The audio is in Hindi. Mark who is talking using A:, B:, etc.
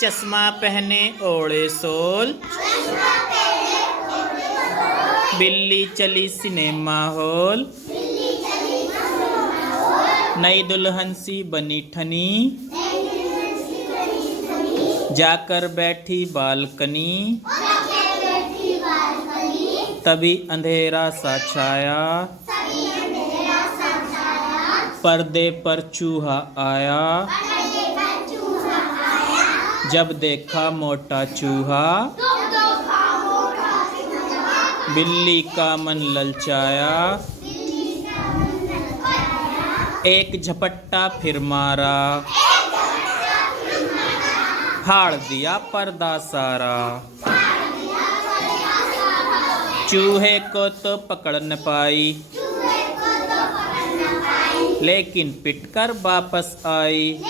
A: चश्मा पहने ओढ़े सोल। बिल्ली चली सिनेमा हॉल। नई दुल्हन सी बनी ठनी। जाकर बैठी बालकनी। तभी अंधेरा सा छाया। पर्दे पर चूहा आया। जब देखा मोटा चूहा बिल्ली का मन ललचाया। एक झपट्टा फिर मारा। फाड़ दिया पर्दा सारा। चूहे को तो पकड़ न पाई। लेकिन पिटकर वापस आई।